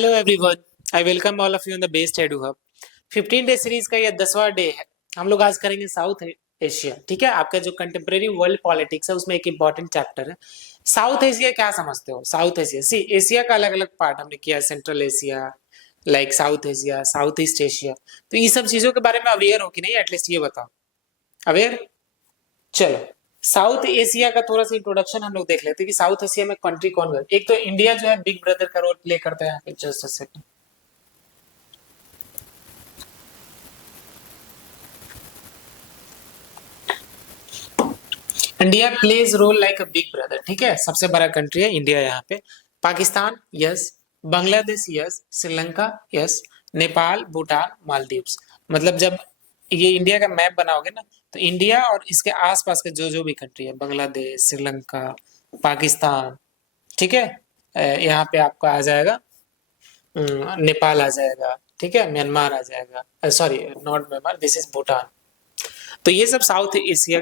Hello everyone, I welcome all of you on the best edu hub. 15 day series का ये 10वां day है। हम लोग आज करेंगे साउथ एशिया। ठीक है, आपका जो कंटेम्प्रेरी वर्ल्ड पॉलिटिक्स है उसमें एक इंपॉर्टेंट चैप्टर है साउथ एशिया। क्या समझते हो साउथ एशिया? सी, एशिया का अलग अलग पार्ट हमने किया, central Asia, like south Asia, south east Asia. तो ये सब चीजों के बारे में अवेयर हो कि नहीं, एटलीस्ट ये बताओ। अवेयर? चलो, साउथ एशिया का थोड़ा सा इंट्रोडक्शन हम लोग देख लेते हैं कि साउथ एशिया में कंट्री कौन कौन। एक तो इंडिया जो है बिग ब्रदर का रोल प्ले करता है यहाँ पे। Just a second. India plays role like a big brother. ठीक है, सबसे बड़ा कंट्री है इंडिया यहाँ पे। Pakistan yes, Bangladesh yes, Sri Lanka yes, Nepal, Bhutan, Maldives. मतलब जब ये इंडिया का मैप बनाओगे ना, तो इंडिया और इसके आसपास के जो जो भी कंट्री है, बांग्लादेश, श्रीलंका, पाकिस्तान, ठीक है, यहाँ पे आपका आ जाएगा, नेपाल आ जाएगा, ठीक है, म्यांमार आ जाएगा, sorry not Myanmar, this is Bhutan. तो ये सब साउथ एशिया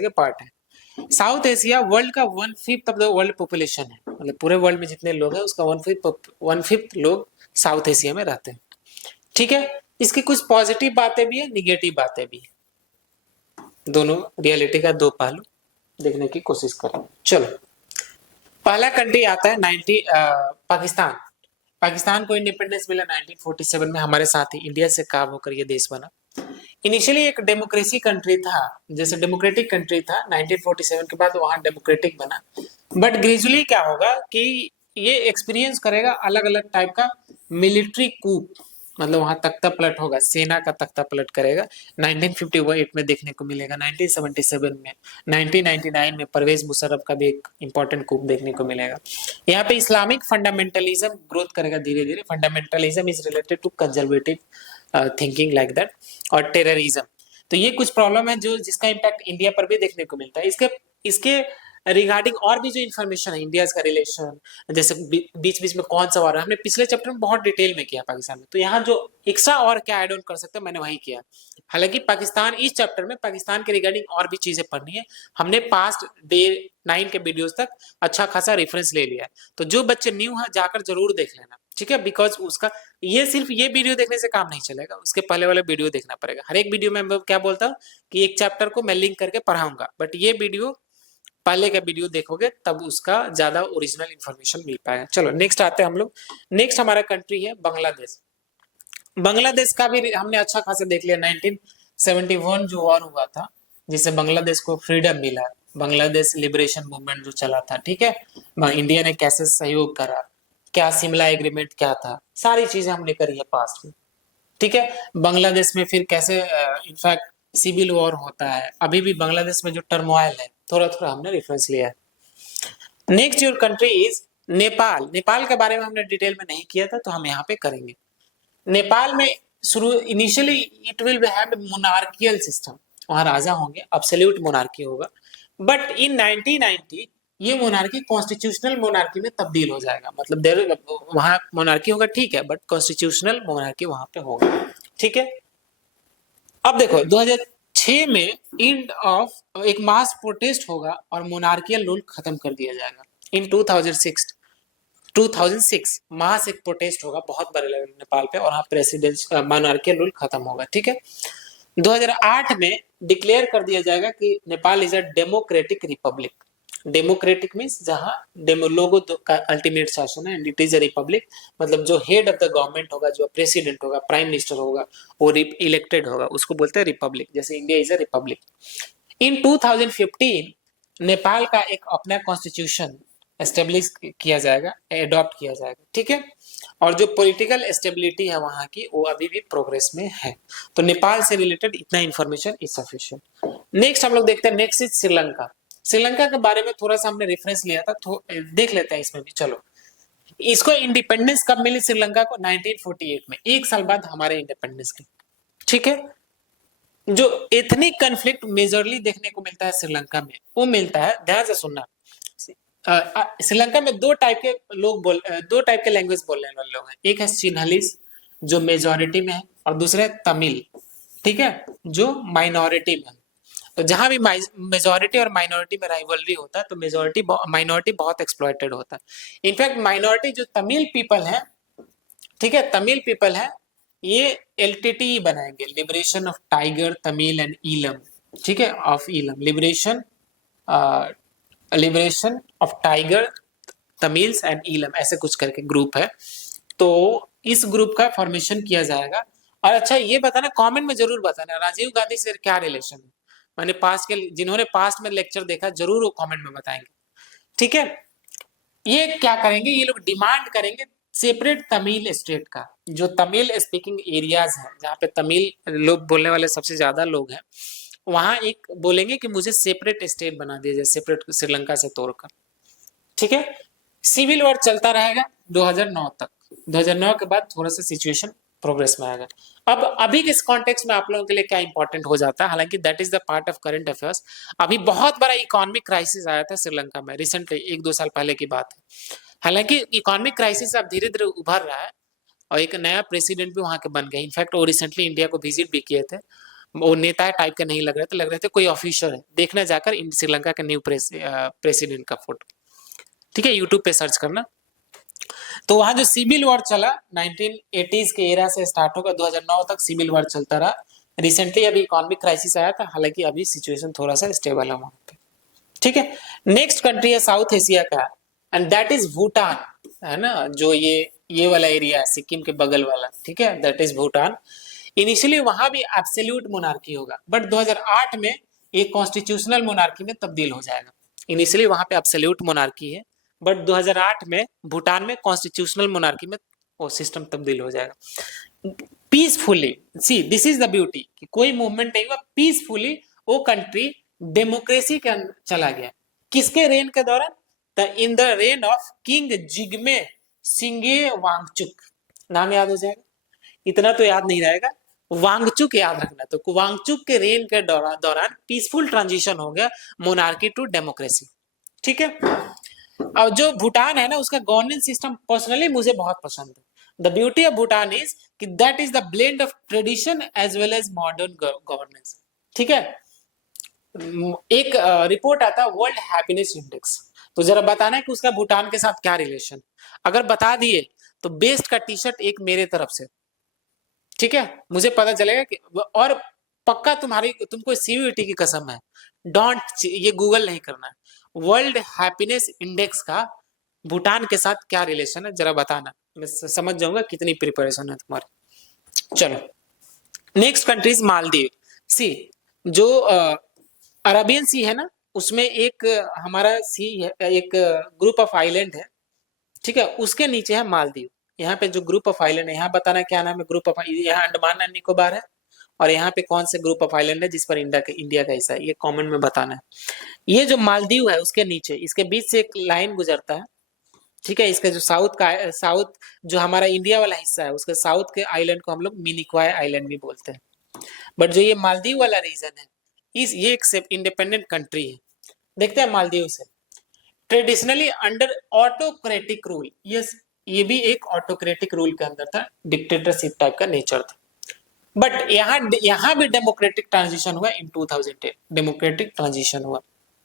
के पार्ट है। साउथ एशिया वर्ल्ड का 1/5 ऑफ द वर्ल्ड पॉपुलेशन है। मतलब पूरे वर्ल्ड में जितने लोग हैं उसका 1/5 लोग साउथ एशिया में रहते हैं। ठीक है, इसकी कुछ पॉजिटिव बातें भी है, निगेटिव बातें भी है। दोनों रियलिटी का दो पहलू देखने की कोशिश करें। चलो, पहला कंट्री आता है पाकिस्तान। पाकिस्तान को इंडिपेंडेंस मिला 1947 में, हमारे साथ ही इंडिया से काम होकर ये देश बना। इनिशियली एक डेमोक्रेसी कंट्री था, जैसे डेमोक्रेटिक कंट्री था, 1947 के बाद वहां डेमोक्रेटिक बना। बट ग्रेजुअली क्या होगा कि ये एक्सपीरियंस करेगा अलग अलग टाइप का मिलिट्री कूप। मतलब वहां तख्ता पलट होगा, सेना का तख्ता पलट करेगा। 1958 में देखने को मिलेगा, 1977 में, 1999 में परवेज मुशर्रफ का भी एक इंपॉर्टेंट कूप देखने को मिलेगा। यहाँ पे इस्लामिक फंडामेंटलिज्म ग्रोथ करेगा धीरे धीरे। Fundamentalism is related to conservative thinking like that, और टेररिज्म। तो ये कुछ प्रॉब्लम है जो जिसका इम्पैक्ट इंडिया पर भी देखने को मिलता है। इसके इसके रिगार्डिंग और भी जो इन्फॉर्मेशन है, इंडिया का रिलेशन, जैसे बीच बीच में कौन सा वार है, हमने पिछले चैप्टर में बहुत डिटेल में किया पाकिस्तान में। तो यहाँ जो एक्स्ट्रा और क्या एड ऑन कर सकते हैं मैंने वही किया। हालांकि पाकिस्तान इस चैप्टर में पाकिस्तान के रिगार्डिंग और भी चीजें पढ़नी है। हमने पास्ट डे 9 के वीडियोस तक अच्छा खासा रेफरेंस ले लिया है। तो जो बच्चे न्यू है जाकर जरूर देख लेना, ठीक है। बिकॉज उसका ये सिर्फ ये वीडियो देखने से काम नहीं चलेगा, उसके पहले वाले वीडियो देखना पड़ेगा। हर एक वीडियो में मैं क्या बोलता हूँ कि एक चैप्टर को मैं लिंक करके पढ़ाऊंगा, बट ये वीडियो पहले का वीडियो देखोगे तब उसका ज्यादा ओरिजिनल इंफॉर्मेशन मिल पाएगा। चलो नेक्स्ट आते हैं हम लोग। नेक्स्ट हमारा कंट्री है बांग्लादेश। बांग्लादेश का भी हमने अच्छा खासा देख लिया। 1971 जो वॉर हुआ था, जिससे बांग्लादेश को फ्रीडम मिला, बांग्लादेश लिबरेशन मूवमेंट जो चला था, ठीक है, इंडिया ने कैसे सहयोग करा, क्या शिमला एग्रीमेंट क्या था, सारी चीजें हमने करी है पास्ट में। ठीक है, बांग्लादेश में फिर कैसे इनफैक्ट सिविल वॉर होता है, अभी भी बांग्लादेश में जो टर्मोइल है, थोड़ा थोड़ा हमने रेफरेंस लिया है। Next your country is Nepal. Nepal के बारे में हमने डिटेल में नहीं किया था, तो हम यहाँ पे करेंगे। नेपाल में शुरू initially it will have monarchial system, वहां राजा होंगे, अब्सोल्यूट मोनार्की होगा। बट इन 1990 ये मोनार्की कॉन्स्टिट्यूशनल मोनार्की में तब्दील हो जाएगा। मतलब देर वहां मोनार्की होगा, ठीक है, बट कॉन्स्टिट्यूशनल मोनार्की वहां पे होगा। ठीक है, अब देखो 2006 में एंड ऑफ एक मास प्रोटेस्ट होगा और मोनार्कियल रूल खत्म कर दिया जाएगा। इन 2006 मास एक प्रोटेस्ट होगा बहुत बड़े लेवल नेपाल पे, और वहां प्रेसिडेंट मोनार्कियल रूल खत्म होगा। ठीक है, 2008 में डिक्लेयर कर दिया जाएगा कि Nepal is a democratic Republic. Democratic means जहां लोगों का अल्टीमेट शासन है, and it is a republic. मतलब जो हेड ऑफ द गवर्नमेंट होगा, जो प्रेसिडेंट होगा, प्राइम मिनिस्टर होगा, वो इलेक्टेड होगा, उसको बोलते हैं रिपब्लिक। जैसे इंडिया इज अ रिपब्लिक। इन 2015 नेपाल का एक अपना कॉन्स्टिट्यूशन एस्टेब्लिश किया जाएगा, एडॉप्ट किया जाएगा। ठीक है, और जो पॉलिटिकल स्टेबिलिटी है वहां की, वो अभी भी प्रोग्रेस में है। तो नेपाल से रिलेटेड इतना इंफॉर्मेशन इज सफिशिएंट। नेक्स्ट हम लोग देखते हैं, नेक्स्ट इज श्रीलंका। श्रीलंका के बारे में थोड़ा सा हमने रेफरेंस लिया था, तो देख लेते हैं इसमें भी। चलो, इसको इंडिपेंडेंस कब मिली श्रीलंका को? 1948 में, एक साल बाद हमारे इंडिपेंडेंस के। ठीक है, जो एथनिक कन्फ्लिक्ट मेजरली देखने को मिलता है श्रीलंका में, वो मिलता है, ध्यान से सुनना। श्रीलंका में दो टाइप के लैंग्वेज बोलने वाले लोग हैं। एक है सिन्हलीस जो मेजोरिटी में है, और दूसरा है तमिल, ठीक है, जो माइनॉरिटी में है। तो जहां भी मेजोरिटी और माइनॉरिटी में राइवलरी होता है, तो माइनॉरिटी बहुत एक्सप्लॉइटेड होता है। इनफैक्ट माइनॉरिटी जो तमिल पीपल है, ठीक है, तमिल पीपल है, ये एलटीटी बनाएंगे, liberation of tiger Tamil and Eelam, ठीक है, of Eelam, liberation of tiger Tamils and Eelam, ऐसे कुछ करके ग्रुप है। तो इस ग्रुप का फॉर्मेशन किया जाएगा। और अच्छा ये बताना, कमेंट में जरूर बताना राजीव गांधी से क्या रिलेशन है। मैंने पास्ट के, जिन्होंने पास्ट में लेक्चर देखा जरूर वो कमेंट में बताएंगे, ठीक है। ये क्या करेंगे, ये लोग डिमांड करेंगे सेपरेट तमिल स्टेट का, जो तमिल स्पीकिंग एरियाज है, जहाँ पे तमिल लोग बोलने वाले सबसे ज्यादा लोग हैं, वहां एक बोलेंगे कि मुझे सेपरेट स्टेट बना दिया जाए, सेपरेट श्रीलंका से तोड़कर, ठीक है। सिविल वॉर चलता रहेगा 2009 तक। 2009 के बाद थोड़ा सा सिचुएशन प्रोग्रेस में आएगा। अब अभी के इस कॉन्टेक्स्ट में आप लोगों के लिए क्या इंपॉर्टेंट हो जाता है, हालांकि that is the part of current affairs. अभी बहुत बड़ा इकोनॉमिक क्राइसिस आया था श्रीलंका में रिसेंटली, 1-2 साल पहले की बात है। हालांकि इकोनॉमिक क्राइसिस अब धीरे धीरे उभर रहा है और एक नया प्रेसिडेंट भी वहां के बन गए। इनफैक्ट वो रिसेंटली इंडिया को विजिट भी किए थे। वो नेता टाइप के नहीं लग रहे थे, लग रहे थे कोई ऑफिसर है। देखना जाकर श्रीलंका के न्यू प्रेसिडेंट का फोटो, ठीक है, यूट्यूब पे सर्च करना। तो वहां जो सिविल वॉर चला 1980s के एरा से स्टार्ट होकर 2009 तक सिविल वॉर चलता रहा। रिसेंटली अभी इकोनॉमिक क्राइसिस आया था, हालांकि अभी सिचुएशन थोड़ा सा स्टेबल है वहां पे, ठीक है। नेक्स्ट कंट्री है साउथ एशिया का, एंड दैट इज भूटान, है ना, जो ये वाला एरिया है सिक्किम के बगल वाला, ठीक है, दैट इज भूटान। इनिशियली वहां भी एब्सोल्यूट मोनार्की होगा, बट 2008 में एक कॉन्स्टिट्यूशनल मोनार्की में तब्दील हो जाएगा। इनिशियली वहां पे एब्सोल्यूट मोनार्की है, बट 2008 में भूटान में कॉन्स्टिट्यूशनल मोनार्की में वो सिस्टम तब्दील हो जाएगा। Peacefully, see this is the beauty कि कोई मूवमेंट नहीं हुआ, पीसफुली वो कंट्री डेमोक्रेसी के अंदर चला गया। किसके रेन के दौरान? In the reign of king Jigme Singye Wangchuck. नाम याद हो जाएगा, इतना तो याद नहीं रहेगा, वांगचुक याद रखना। तो वांगचुक के रेन के दौरान पीसफुल ट्रांजिशन हो गया मोनार्की टू डेमोक्रेसी, ठीक है। और जो भूटान है ना, उसका गवर्नेंस सिस्टम पर्सनली मुझे बहुत पसंद है। The beauty of Bhutan is कि that is the blend of tradition as well as modern governance, ठीक है। एक रिपोर्ट आता है वर्ल्ड हैप्पीनेस इंडेक्स, तो जरा बताना है कि उसका भूटान के साथ क्या रिलेशन। अगर बता दिए तो बेस्ट का टी शर्ट एक मेरे तरफ से, ठीक है, मुझे पता चलेगा कि, और पक्का तुमको सीयूईटी की कसम है, डोंट ये गूगल नहीं करना है। वर्ल्ड हैप्पीनेस इंडेक्स का भूटान के साथ क्या रिलेशन है जरा बताना, मैं समझ जाऊंगा कितनी प्रिपरेशन है तुम्हारी। चलो नेक्स्ट कंट्रीज मालदीव। सी जो अरबियन सी है ना, उसमें एक हमारा सी है, एक ग्रुप ऑफ आइलैंड है, ठीक है, उसके नीचे है मालदीव। यहाँ पे जो ग्रुप ऑफ आइलैंड है, यहाँ बताना क्या नाम है ग्रुप ऑफ, यहाँ अंडमान एंड निकोबार है, और यहाँ पे कौन से ग्रुप ऑफ आइलैंड है जिस पर इंडिया का हिस्सा है, ये कॉमन में बताना है। ये जो मालदीव है उसके नीचे, इसके बीच से एक लाइन गुजरता है, ठीक है। इसका जो साउथ जो हमारा इंडिया वाला हिस्सा है, उसके साउथ के आइलैंड को हम लोग मिनिकॉय आइलैंड भी बोलते हैं। बट जो ये मालदीव वाला रीजन है, ये एक इंडिपेंडेंट कंट्री है। देखते हैं मालदीव से, traditionally under autocratic rule, yes, ये भी एक ऑटोक्रेटिक रूल के अंदर था, डिक्टेटरशिप टाइप का नेचर था। बट यहाँ भी डेमोक्रेटिक ट्रांजिशन हुआ इन 2010, डेमोक्रेटिक ट्रांजिशन हुआ।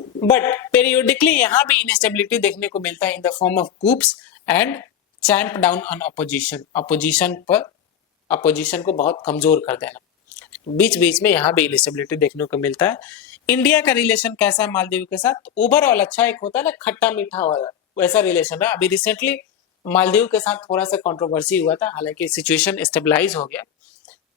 बट पेरियोडिकली यहाँ भी इनस्टेबिलिटी देखने को मिलता है in the form of coups and clamp down on opposition, opposition को बहुत कमजोर कर देना। बीच बीच में यहाँ भी इनस्टेबिलिटी देखने को मिलता है। इंडिया का रिलेशन कैसा है मालदीव के साथ? ओवरऑल अच्छा, एक होता है ना खट्टा मीठा वाला, वैसा रिलेशन है। अभी रिसेंटली मालदीव के साथ थोड़ा सा कंट्रोवर्सी हुआ था, हालांकि सिचुएशन स्टेबलाइज हो गया,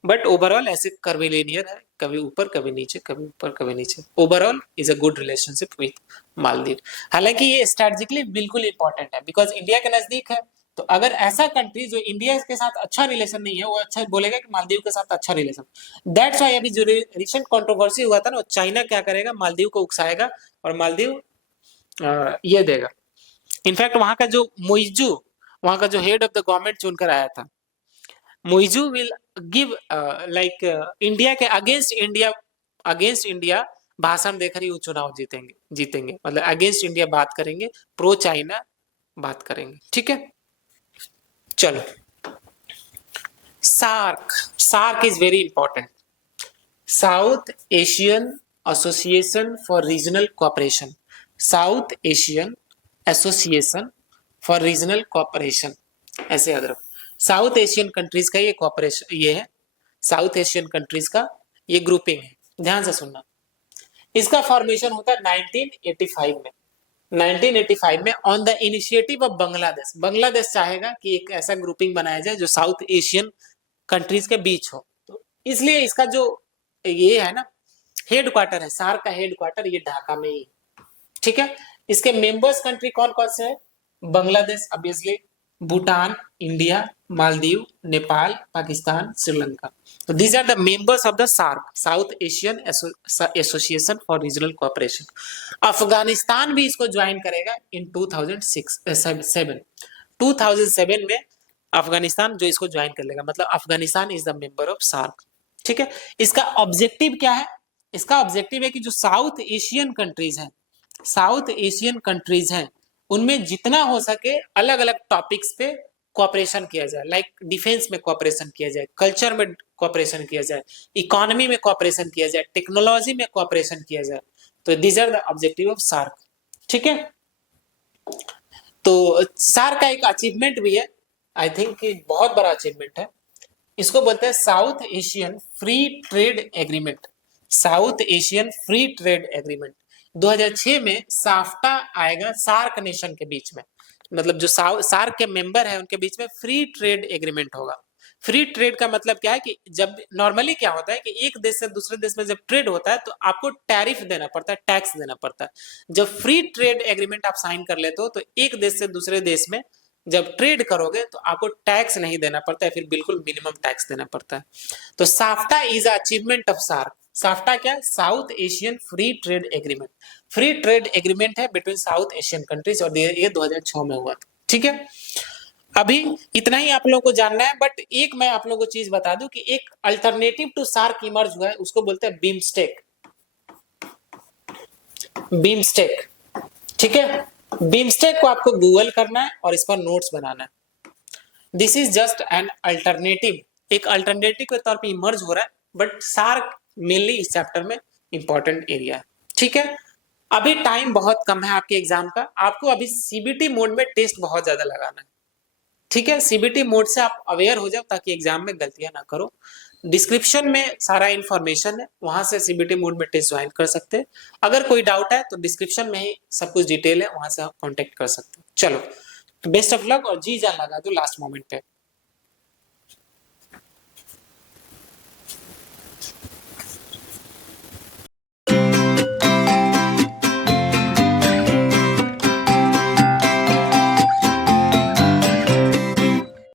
बट ओवरऑल ऐसे कर्विलिनियर है, कभी ऊपर कभी नीचे, कभी ऊपर कभी नीचे। Overall is a good relationship with Maldives. हालांकि ये स्ट्रेटेजिकली बिल्कुल इंपॉर्टेंट है, बिकॉज इंडिया के नजदीक है। तो अगर ऐसा कंट्री जो इंडिया के साथ अच्छा रिलेशन नहीं है, वो अच्छा बोलेगा कि मालदीव के साथ अच्छा रिलेशन। दैट्स व्हाई अभी जो रिसेंट कंट्रोवर्सी हुआ था ना, चाइना क्या करेगा, मालदीव को उकसाएगा और मालदीव ये देगा। इनफैक्ट वहां का जो मोइजू, वहां का जो हेड ऑफ द गवर्नमेंट चुनकर आया था, Muizzu will give like India के अगेंस्ट इंडिया भाषण देकर ही वो चुनाव जीतेंगे, मतलब अगेंस्ट इंडिया बात करेंगे, प्रो चाइना बात करेंगे, ठीक है। चलो SAARC is very important, South Asian Association for Regional Cooperation, South Asian Association for Regional Cooperation, ऐसे याद रखो। साउथ एशियन कंट्रीज का ये कॉपरेशन, ये है साउथ एशियन कंट्रीज का ये ग्रुपिंग है, ध्यान से सुनना। इसका फॉर्मेशन होता है 1985 में। 1985 में on the initiative of Bangladesh. Bangladesh चाहेगा कि एक ऐसा ग्रुपिंग बनाया जाए जो साउथ एशियन कंट्रीज के बीच हो, तो इसलिए इसका जो ये है ना हेड क्वार्टर है, सार्क का हेड क्वार्टर ये ढाका में ही, ठीक है। इसके मेंबर्स कंट्री कौन कौन से हैं? Bangladesh obviously, Bhutan, India, Maldives, Nepal, Pakistan, Sri Lanka. तो these are the members of the SAARC, South Asian Association for Regional Cooperation. Afghanistan भी इसको ज्वाइन करेगा इन 2007 में अफगानिस्तान जो इसको ज्वाइन कर लेगा, मतलब Afghanistan is the member of SAARC, ठीक है। इसका ऑब्जेक्टिव क्या है? इसका ऑब्जेक्टिव है कि जो साउथ एशियन कंट्रीज हैं, साउथ एशियन कंट्रीज हैं उनमें जितना हो सके अलग अलग टॉपिक्स पे कोऑपरेशन किया जाए, लाइक डिफेंस में कोऑपरेशन किया जाए, कल्चर में कोऑपरेशन किया जाए, इकोनॉमी में कोऑपरेशन किया जाए, टेक्नोलॉजी में कोऑपरेशन किया जाए। तो these are the objective of SAARC, ठीक है। तो सार्क का एक अचीवमेंट भी है, आई थिंक बहुत बड़ा अचीवमेंट है, इसको बोलते हैं south Asian free trade agreement. South Asian free trade agreement 2006 में साफ्टा आएगा सार्क नेशन के बीच में, मतलब जो सार्क के मेंबर है उनके बीच में फ्री ट्रेड एग्रीमेंट होगा। फ्री ट्रेड का मतलब क्या है कि जब नॉर्मली क्या होता है कि एक देश से दूसरे देश में जब ट्रेड होता है तो आपको टैरिफ देना पड़ता है, टैक्स देना पड़ता है। जब फ्री ट्रेड एग्रीमेंट आप साइन कर लेते हो तो एक देश से दूसरे देश में जब ट्रेड करोगे तो आपको टैक्स नहीं देना पड़ता है, फिर बिल्कुल मिनिमम टैक्स देना पड़ता है। तो SAFTA is achievement of SAARC. SAFTA क्या? South Asian free trade agreement. Free trade agreement है बिटवीन साउथ एशियन कंट्रीज और ये 2006 में हुआ था, ठीक है। अभी इतना ही आप लोगों को जानना है, बट एक मैं आप लोगों को चीज बता दूं कि एक अल्टरनेटिव टू सार्क इमर्ज हुआ है, उसको बोलते हैं बीमस्टेक। बीमस्टेक, ठीक है। बीमस्टेक को आपको गूगल करना है और इस पर नोट्स बनाना है। This is just an alternative, एक अल्टरनेटिव के तौर पे इमर्ज हो रहा है, बट सार्क मेनली इस चैप्टर में इंपॉर्टेंट एरिया है, ठीक है। अभी टाइम बहुत कम है आपके एग्जाम का, आपको अभी सीबीटी मोड में टेस्ट बहुत ज्यादा लगाना है, ठीक है। सीबीटी मोड से आप अवेयर हो जाओ ताकि एग्जाम में गलतियां ना करो। डिस्क्रिप्शन में सारा इंफॉर्मेशन है, वहां से सीबीटी मोड में टेस्ट ज्वाइन कर सकते हैं। अगर कोई डाउट है तो डिस्क्रिप्शन में ही सब कुछ डिटेल है, वहां से आप कॉन्टेक्ट कर सकते हैं। चलो, बेस्ट ऑफ लक और जी जान लगा दो लास्ट मोमेंट पे।